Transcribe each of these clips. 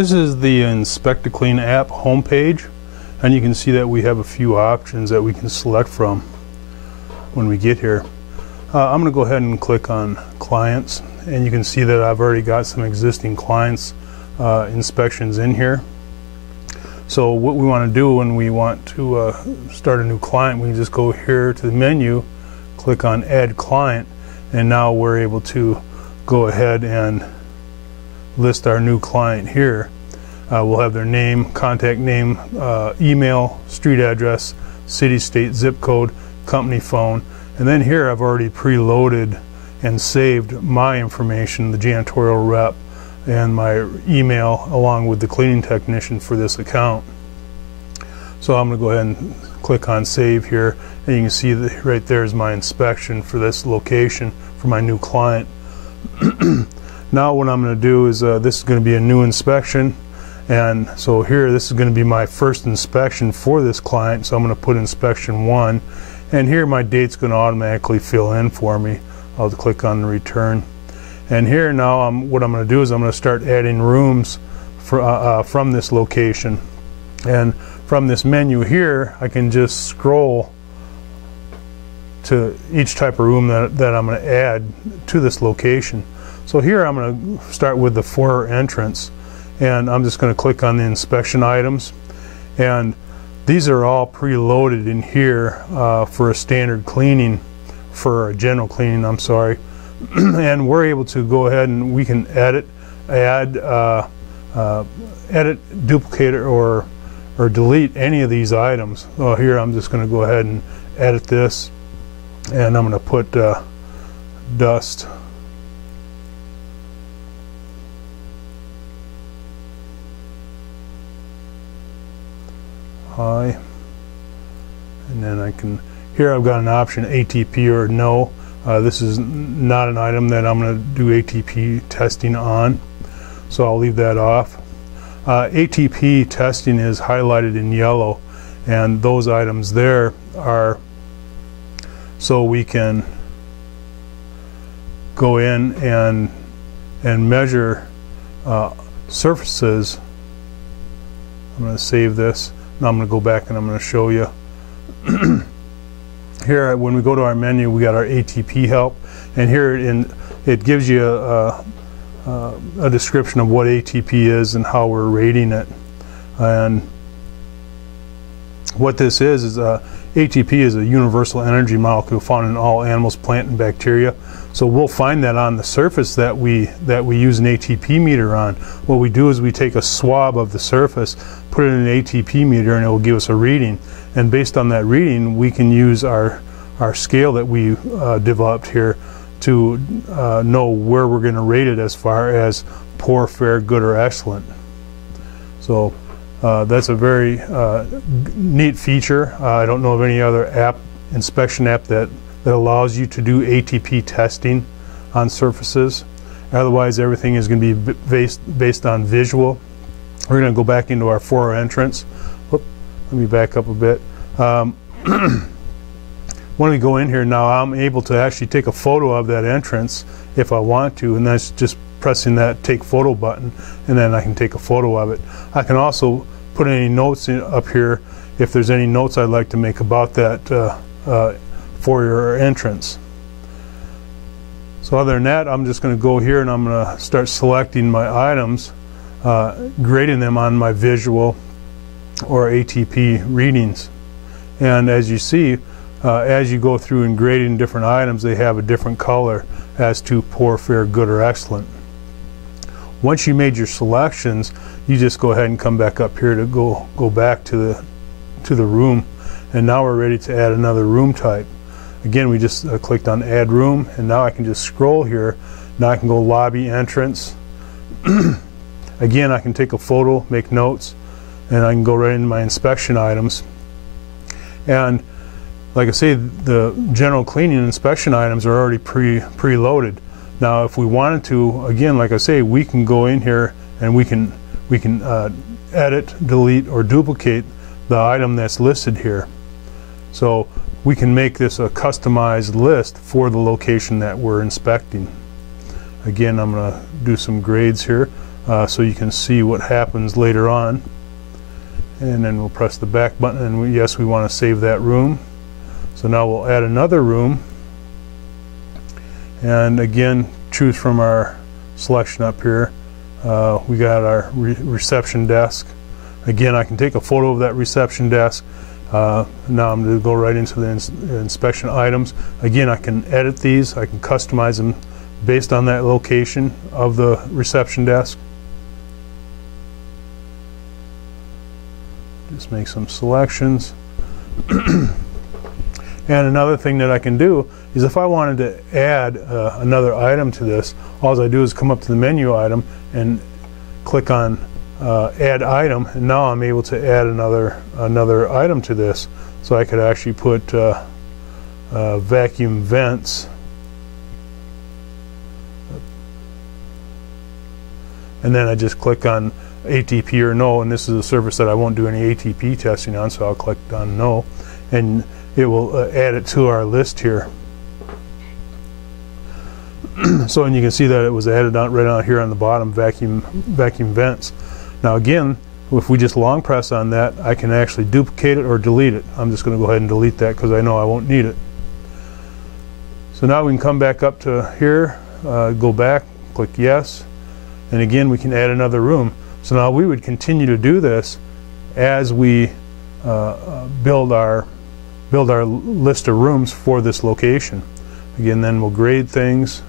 This is the Inspect to Clean app homepage, and you can see that we have a few options that we can select from when we get here. I'm going to go ahead and click on Clients, and you can see that I've already got some existing clients inspections in here. So what we want to do when we want to start a new client, we can just go here to the menu, click on Add Client, and now we're able to go ahead and list our new client here. We'll have their name, contact name, email, street address, city, state, zip code, company phone, and then here I've already preloaded and saved my information, the janitorial rep, and my email along with the cleaning technician for this account. So I'm going to go ahead and click on Save here, and you can see that right there is my inspection for this location for my new client. Now what I'm going to do is this is going to be a new inspection, and so here this is going to be my first inspection for this client, so I'm going to put inspection 1, and here my date's going to automatically fill in for me. I'll click on Return, and here now what I'm going to do is I'm going to start adding rooms for, from this location, and from this menu here I can just scroll to each type of room that I'm going to add to this location. So here I'm going to start with the foyer entrance, and I'm just going to click on the inspection items, and these are all preloaded in here for a standard cleaning, for a general cleaning, I'm sorry. And we're able to go ahead and we can edit, add, edit, duplicate, or delete any of these items. So here I'm just going to go ahead and edit this, and I'm going to put dust. High, and then I can, here I've got an option ATP or no. This is not an item that I'm going to do ATP testing on, so I'll leave that off. ATP testing is highlighted in yellow, and those items there are so we can go in and measure surfaces. I'm going to save this. Now I'm going to go back and I'm going to show you. Here, when we go to our menu, we got our ATP help, and here it gives you a description of what ATP is and how we're rating it. And what this is ATP is a universal energy molecule found in all animals, plant, and bacteria. So we'll find that on the surface that we use an ATP meter on. What we do is we take a swab of the surface, put it in an ATP meter, and it will give us a reading. And based on that reading, we can use our scale that we developed here to know where we're going to rate it as far as poor, fair, good, or excellent. So that's a very neat feature. I don't know of any other inspection app that allows you to do ATP testing on surfaces. Otherwise, everything is going to be based on visual. We're going to go back into our foyer entrance. Whoop, let me back up a bit. When we go in here now, I'm able to actually take a photo of that entrance if I want to, and that's just pressing that Take Photo button, and then I can take a photo of it. I can also put any notes up here if there's any notes I'd like to make about that foyer entrance. So other than that, I'm just going to go here and I'm going to start selecting my items, grading them on my visual or ATP readings. And as you see, as you go through and grading different items, they have a different color as to poor, fair, good, or excellent. Once you made your selections, you just go ahead and come back up here to go back to the room, and now we're ready to add another room type. Again, we just clicked on Add Room, and now I can just scroll here. Now I can go Lobby Entrance. Again, I can take a photo, make notes, and I can go right into my inspection items. And like I say, the general cleaning and inspection items are already preloaded. Now, if we wanted to, again, like I say, we can go in here and we can edit, delete, or duplicate the item that's listed here. So we can make this a customized list for the location that we're inspecting. Again, I'm going to do some grades here. so you can see what happens later on. And then we'll press the back button, and yes, we want to save that room. So now we'll add another room, and again choose from our selection up here. We got our reception desk. Again, I can take a photo of that reception desk. Now I'm going to go right into the inspection items. Again, I can edit these, I can customize them based on that location of the reception desk. Just make some selections. And another thing that I can do is if I wanted to add another item to this, all I do is come up to the menu item and click on add item, and now I'm able to add another item to this. So I could actually put vacuum vents, and then I just click on ATP or no, and this is a service that I won't do any ATP testing on, so I'll click on no, and it will add it to our list here. So, and you can see that it was added right on here on the bottom, vacuum vents. Now again, if we just long press on that, I can actually duplicate it or delete it. I'm just going to go ahead and delete that because I know I won't need it. So now we can come back up to here, go back, click yes, and again we can add another room. So now we would continue to do this as we build our list of rooms for this location. Again, then we'll grade things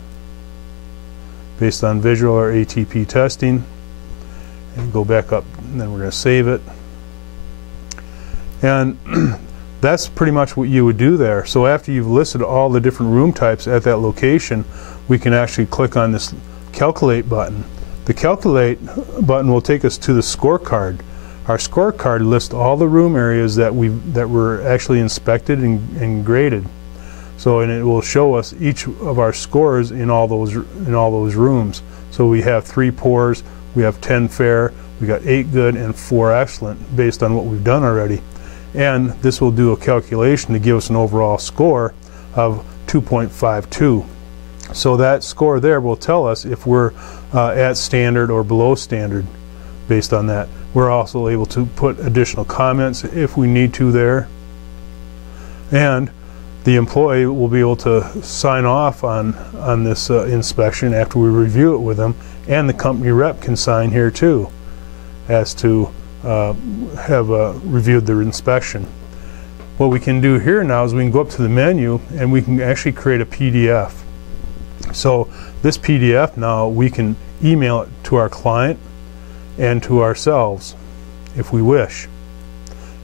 based on visual or ATP testing, and go back up, and then we're going to save it. And that's pretty much what you would do there. So after you've listed all the different room types at that location, we can actually click on this calculate button. The calculate button will take us to the scorecard. Our scorecard lists all the room areas that were actually inspected and graded. So, and it will show us each of our scores in all those rooms. So we have 3 poors, we have 10 fair, we got 8 good, and 4 excellent based on what we've done already. And this will do a calculation to give us an overall score of 2.52. So that score there will tell us if we're at standard or below standard based on that. We're also able to put additional comments if we need to there. And the employee will be able to sign off on this inspection after we review it with them, and the company rep can sign here too as to have reviewed their inspection. What we can do here now is we can go up to the menu and we can actually create a PDF. So this PDF now we can email it to our client and to ourselves if we wish.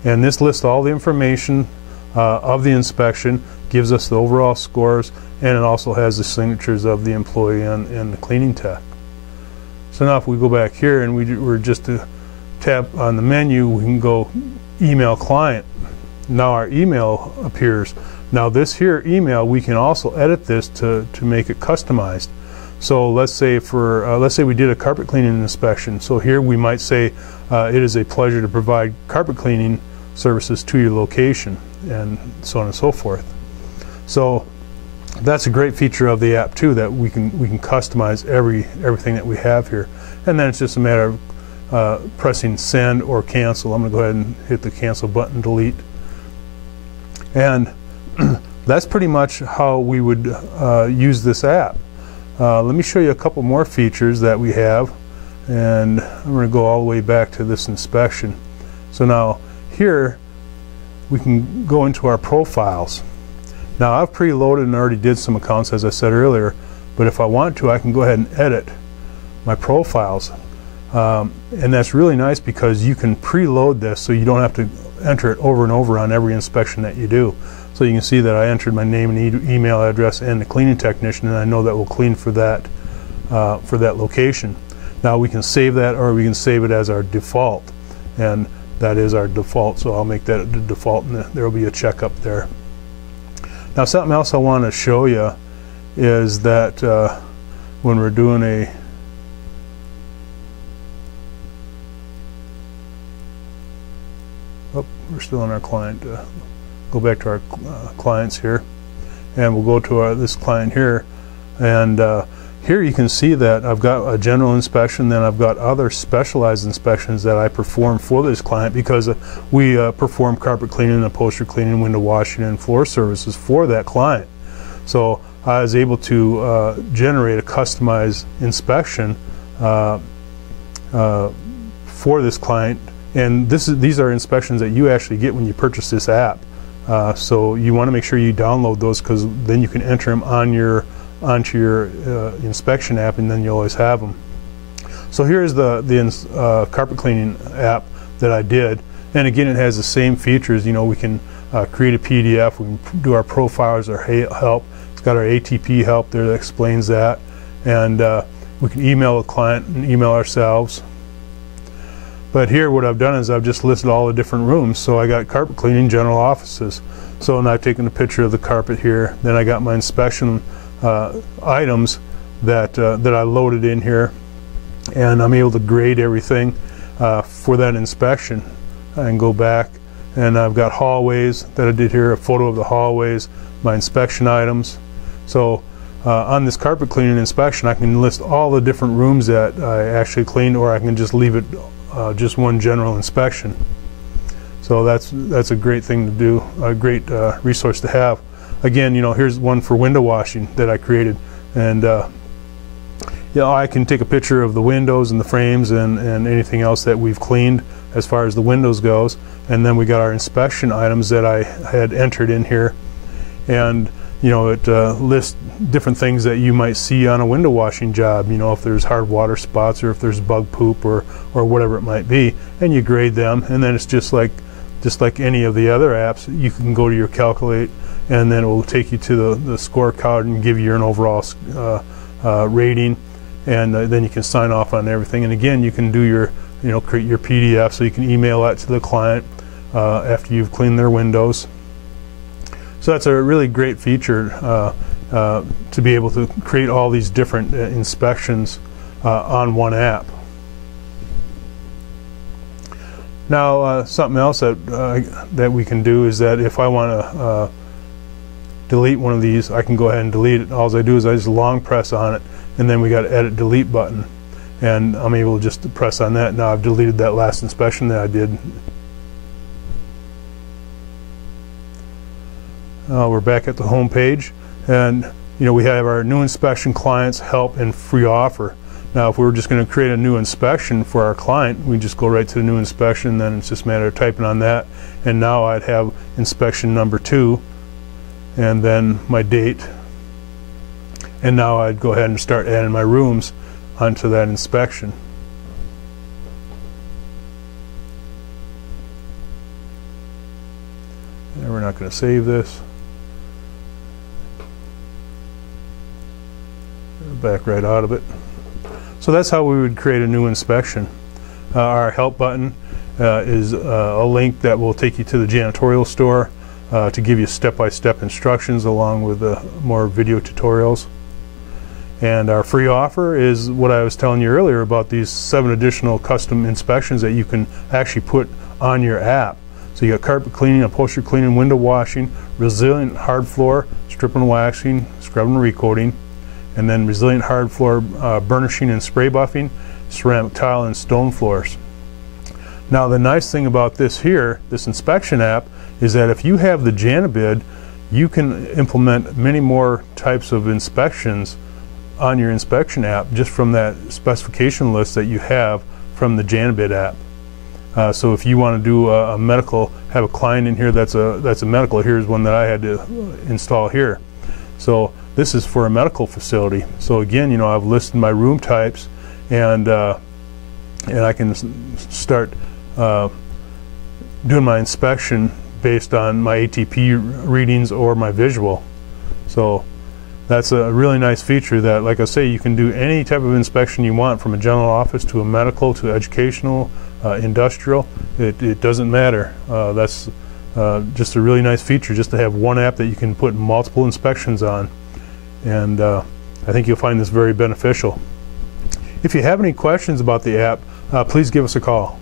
And this lists all the information of the inspection, gives us the overall scores, and it also has the signatures of the employee and the cleaning tech. So now if we go back here and we're just to tap on the menu, we can go email client. Now our email appears. Now this here email, we can also edit this to make it customized. So let's say we did a carpet cleaning inspection. So here we might say it is a pleasure to provide carpet cleaning services to your location, and so on and so forth. So that's a great feature of the app too, that we can customize everything that we have here. And then it's just a matter of pressing send or cancel. I'm going to go ahead and hit the cancel button, delete. And that's pretty much how we would use this app. Let me show you a couple more features that we have, and I'm going to go all the way back to this inspection. So now here we can go into our profiles. Now I've preloaded and already did some accounts, as I said earlier, but if I want to, I can go ahead and edit my profiles. And that's really nice because you can preload this so you don't have to enter it over and over on every inspection that you do. So you can see that I entered my name and email address and the cleaning technician, and I know that will clean for that location. Now we can save that, or we can save it as our default, and that is our default, so I'll make that the default, and there will be a check up there. Now something else I want to show you is that when we're doing we're still in our client, go back to our clients here, and we'll go to this client here, and here you can see that I've got a general inspection, then I've got other specialized inspections that I perform for this client, because we perform carpet cleaning, upholstery cleaning, window washing, and floor services for that client. So I was able to generate a customized inspection for this client, and these are inspections that you actually get when you purchase this app. So you want to make sure you download those, because then you can enter them onto your inspection app, and then you always have them. So here's the carpet cleaning app that I did, and again, it has the same features. You know, we can create a PDF, we can do our profiles, our help. It's got our ATP help there that explains that, and we can email a client and email ourselves. But here what I've done is I've just listed all the different rooms. So I got carpet cleaning, general offices. So now I've taken a picture of the carpet here. Then I got my inspection items that I loaded in here, and I'm able to grade everything for that inspection. I can go back, and I've got hallways that I did here, a photo of the hallways, my inspection items. So on this carpet cleaning inspection, I can list all the different rooms that I actually cleaned, or I can just leave it just one general inspection. So that's a great thing to do, a great resource to have. Again, you know, here's one for window washing that I created, and you know, I can take a picture of the windows and the frames and anything else that we've cleaned as far as the windows goes, and then we got our inspection items that I had entered in here, and you know, it lists different things that you might see on a window washing job. You know, if there's hard water spots, or if there's bug poop, or whatever it might be, and you grade them, and then it's just like any of the other apps. You can go to your Calculate, and then it will take you to the scorecard and give you an overall rating, and then you can sign off on everything. And again, you can do your, you know, create your PDF, so you can email that to the client after you've cleaned their windows. So that's a really great feature to be able to create all these different inspections on one app. Now, something else that we can do is that if I want to delete one of these, I can go ahead and delete it. All I do is I just long press on it, and then we got an edit delete button, and I'm able just to press on that. Now I've deleted that last inspection that I did. We're back at the home page, and you know, we have our new inspection, clients, help, and free offer. Now if we were just going to create a new inspection for our client, we just go right to the new inspection, then it's just a matter of typing on that, and now I'd have inspection number 2, and then my date, and now I'd go ahead and start adding my rooms onto that inspection. And we're not going to save this. Back right out of it. So that's how we would create a new inspection. Our help button is a link that will take you to the janitorial store to give you step-by-step instructions, along with more video tutorials. And our free offer is what I was telling you earlier about these 7 additional custom inspections that you can actually put on your app. So you got carpet cleaning, upholstery cleaning, window washing, resilient hard floor, stripping and waxing, scrubbing and recoating, and then resilient hard floor burnishing and spray buffing, ceramic tile, and stone floors. Now the nice thing about this here, this inspection app, is that if you have the JaniBid, you can implement many more types of inspections on your inspection app just from that specification list that you have from the JaniBid app. So if you want to do a medical, have a client in here that's a medical, here's one that I had to install here. So this is for a medical facility. So again, you know, I've listed my room types, and I can start doing my inspection based on my ATP readings or my visual. So that's a really nice feature that, like I say, you can do any type of inspection you want, from a general office to a medical to educational, industrial. It doesn't matter. That's just a really nice feature, just to have one app that you can put multiple inspections on. And I think you'll find this very beneficial. If you have any questions about the app, please give us a call.